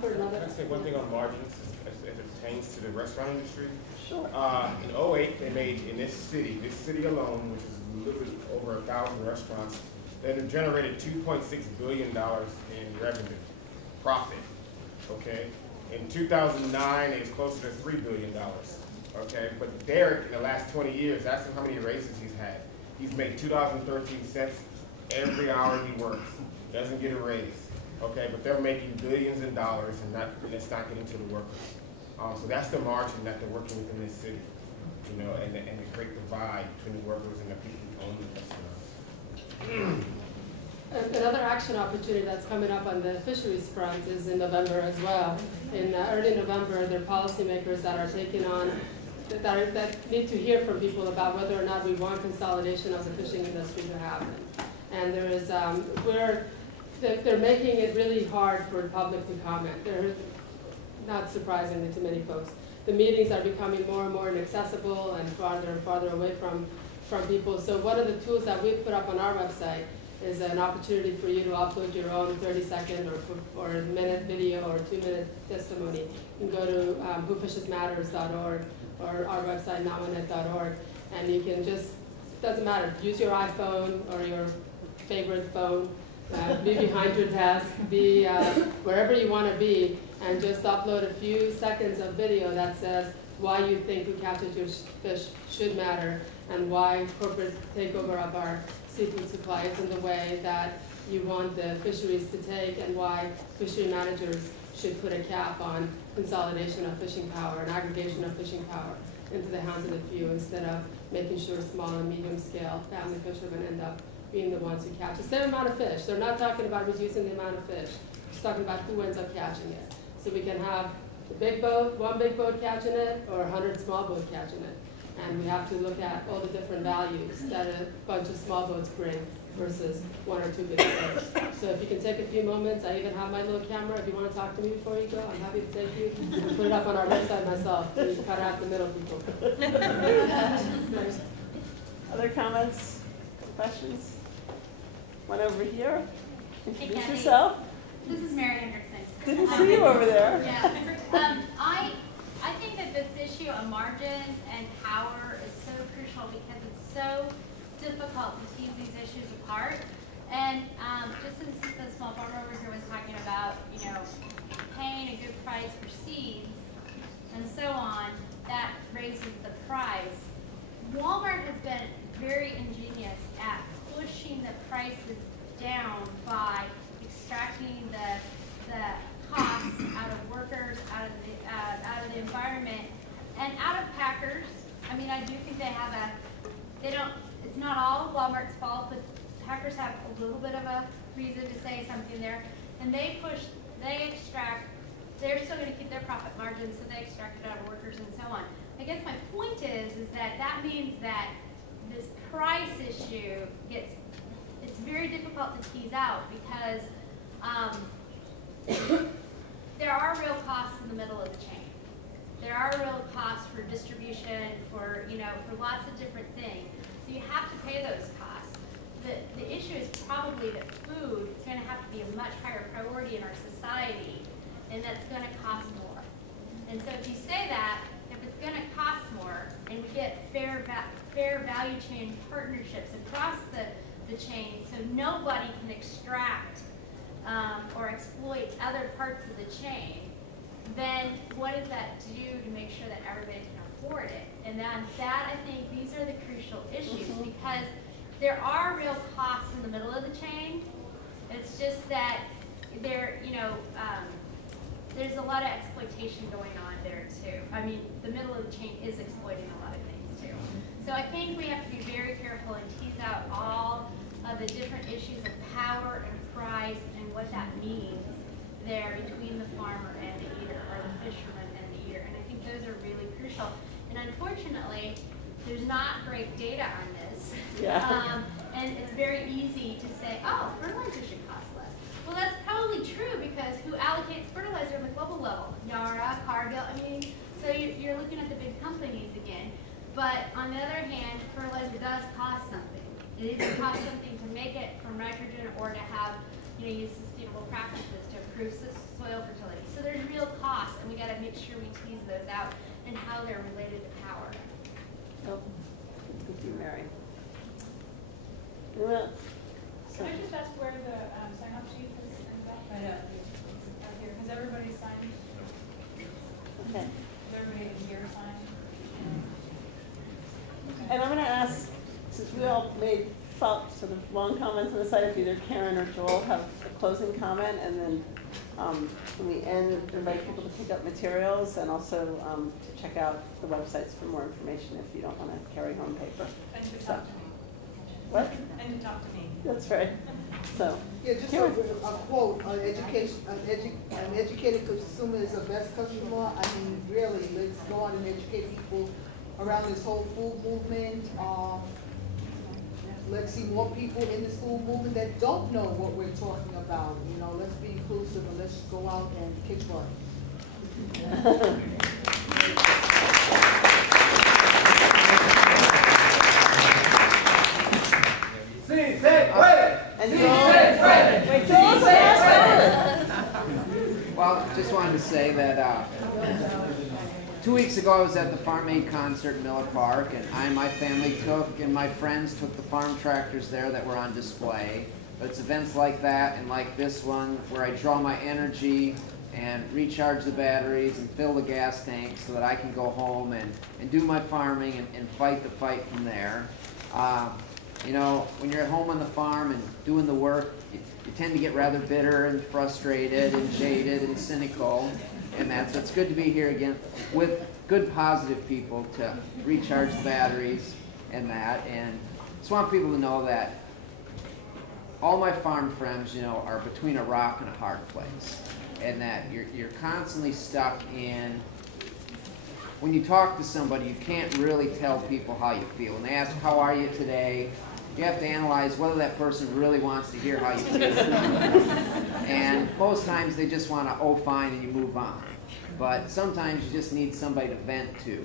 For another. Can I say one thing on margins as it pertains to the restaurant industry? Sure. In '08, they made in this city alone, which is literally over 1,000 restaurants, they generated $2.6 billion in revenue, profit. Okay. In 2009, it's closer to $3 billion. Okay. But Derek, in the last 20 years, ask him how many raises he's had. He's made $2.13 every hour he works. Doesn't get a raise. Okay, but they're making billions in dollars, and it's not getting to the workers. So that's the margin that they're working with in this city, you know, and the great divide between the workers and the people who own the restaurants. Another action opportunity that's coming up on the fisheries front is in November as well. In early November, there are policymakers that are taking on, that need to hear from people about whether or not we want consolidation of the fishing industry to happen. And there is, they're making it really hard for the public to comment. They're not surprisingly to many folks. The meetings are becoming more and more inaccessible and farther away from people. So one of the tools that we've put up on our website is an opportunity for you to upload your own 30-second or a minute video or 2-minute testimony. You can go to whofishesmatters.org or our website, nominate.org, and you can just, doesn't matter, use your iPhone or your favorite phone, be behind your desk, be wherever you want to be, and just upload a few seconds of video that says why you think who captured your fish should matter and why corporate takeover of our seafood supply is in the way that you want the fisheries to take, and why fishery managers should put a cap on consolidation of fishing power and aggregation of fishing power into the hands of the few, instead of making sure small and medium scale family fishermen end up being the ones who catch the same amount of fish. They're not talking about reducing the amount of fish. Just talking about who ends up catching it. So we can have the big boat, one big boat catching it, or 100 small boats catching it. And we have to look at all the different values that a bunch of small boats bring versus 1 or 2 big boats. So if you can take a few moments, I even have my little camera. If you want to talk to me before you go, I'm happy to take you. I'll put it up on our website myself, so you can cut out the middle people. Other comments, questions? One over here. Introduce Kathy. yourself. This is Mary Hendrickson. Didn't see you over there. Yeah. I think that this issue of margins and power is so crucial because it's so difficult to tease these issues apart. And just as the small farmer over here was talking about, you know, paying a good price for seeds and so on, that raises the price. Walmart has been very ingenious at pushing the prices down by extracting the costs out of workers, out of the environment, and out of packers. I mean, I do think it's not all of Walmart's fault, but packers have a little bit of a reason to say something there. And they're still going to keep their profit margins, so they extract it out of workers and so on. I guess my point is that means that this price issue it's very difficult to tease out because there are real costs in the middle of the chain. There are real costs for distribution, for lots of different things. So you have to pay those costs. The issue is probably that food is going to have to be a much higher priority in our society, and that's going to cost more. And so if you say that, if it's going to cost more, and we get fair value chain partnerships across the chain, so nobody can extract or exploit other parts of the chain, then what does that do to make sure that everybody can afford it? And that I think these are the crucial issues, because there are real costs in the middle of the chain. It's just that there's a lot of exploitation going on there too. I mean, the middle of the chain is exploiting a lot of things too. So I think we have to be very careful and tease out all of the different issues of power and price and what that means there between the farmer and the eater, or the fisherman and the eater. And I think those are really crucial. And unfortunately, there's not great data on this. Yeah. And it's very easy to say, oh, fertilizer should cost less. Well, that's probably true, because who allocates fertilizer on the global level? Yara, Cargill, I mean, so you're looking at the big companies again. But on the other hand, fertilizer does cost something. It either costs something to make it from nitrogen or to have use sustainable practices to improve soil fertility. So there's real costs, and we got to make sure we tease those out and how they're related to power. Oh, thank you, Mary. Anyone else? Can I just ask where the sign-up sheet is? I know. Here. Has everybody signed? Okay. Has everybody here signed? And I'm going to ask, since we all made sort of long comments on the site, if either Karen or Joel have a closing comment, and then when we end, invite people to pick up materials and also to check out the websites for more information if you don't want to carry home paper. And to talk to me. What? And to talk to me. That's right. So, Yeah, just a quote, an educated consumer is the best customer. I mean, really, let's go out and educate people around this whole food movement. Let's see more people in this food movement that don't know what we're talking about. You know, let's be inclusive and let's go out and kick butt. Well, just wanted to say that 2 weeks ago I was at the Farm Aid concert in Miller Park, and I and my family and my friends took the farm tractors there that were on display. But it's events like that and like this one where I draw my energy and recharge the batteries and fill the gas tanks so that I can go home and do my farming and fight the fight from there. You know, when you're at home on the farm and doing the work, you tend to get rather bitter and frustrated and jaded and cynical. And so it's good to be here again with good, positive people to recharge the batteries and that. And just want people to know that all my farm friends, you know, are between a rock and a hard place. And that you're constantly stuck in, when you talk to somebody, you can't really tell people how you feel. When they ask, how are you today? You have to analyze whether that person really wants to hear how you feel. And most times they just want to, oh, fine, and you move on. But sometimes you just need somebody to vent to.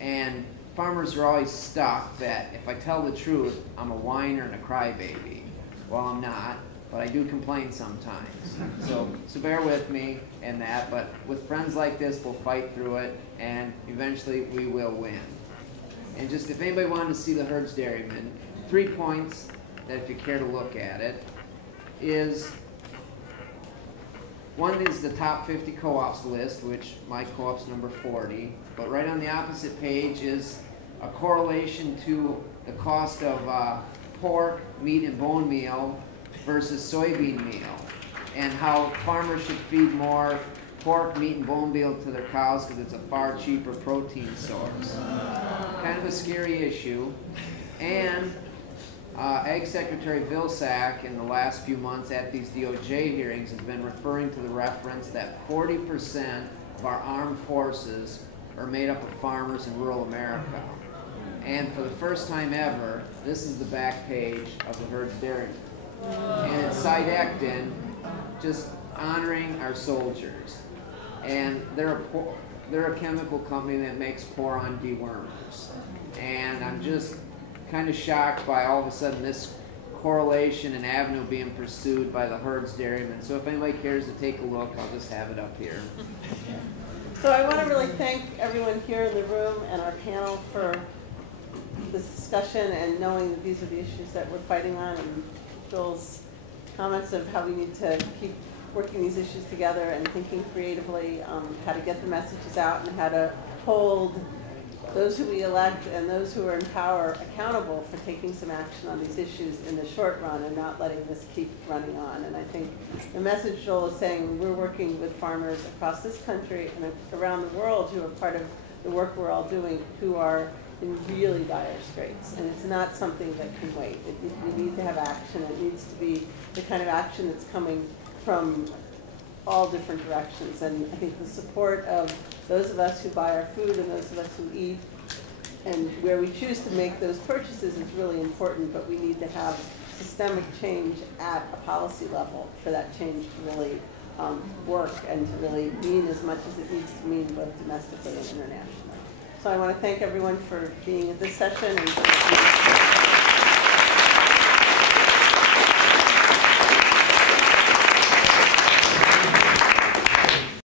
And farmers are always stuck that if I tell the truth, I'm a whiner and a crybaby. Well, I'm not, but I do complain sometimes. So bear with me in that, but with friends like this, we'll fight through it, and eventually we will win. And just if anybody wanted to see the Herds Dairyman, 3 points that if you care to look at it is, one is the top 50 co-ops list, which my co-op's number 40, but right on the opposite page is a correlation to the cost of pork, meat, and bone meal versus soybean meal, and how farmers should feed more pork, meat, and bone meal to their cows because it's a far cheaper protein source. Kind of a scary issue. And Ag Secretary Vilsack in the last few months at these DOJ hearings has been referring to the reference that 40% of our armed forces are made up of farmers in rural America. And for the first time ever, this is the back page of the Herds Dairyman. And it's Sidectin, just honoring our soldiers. And they're a chemical company that makes boron dewormers. And I'm just kind of shocked by all of a sudden this correlation and avenue being pursued by the Herds Dairyman. So if anybody cares to take a look, I'll just have it up here. So I want to really thank everyone here in the room and our panel for this discussion and knowing that these are the issues that we're fighting on, and Phil's comments of how we need to keep working these issues together and thinking creatively how to get the messages out and how to hold those who we elect and those who are in power accountable for taking some action on these issues in the short run and not letting this keep running on. And I think the message Joel is saying, we're working with farmers across this country and around the world who are part of the work we're all doing, who are in really dire straits. And it's not something that can wait. We need to have action. It needs to be the kind of action that's coming from all different directions. And I think the support of those of us who buy our food and those of us who eat and where we choose to make those purchases is really important, but we need to have systemic change at a policy level for that change to really work and to really mean as much as it needs to mean both domestically and internationally. So I want to thank everyone for being at this session and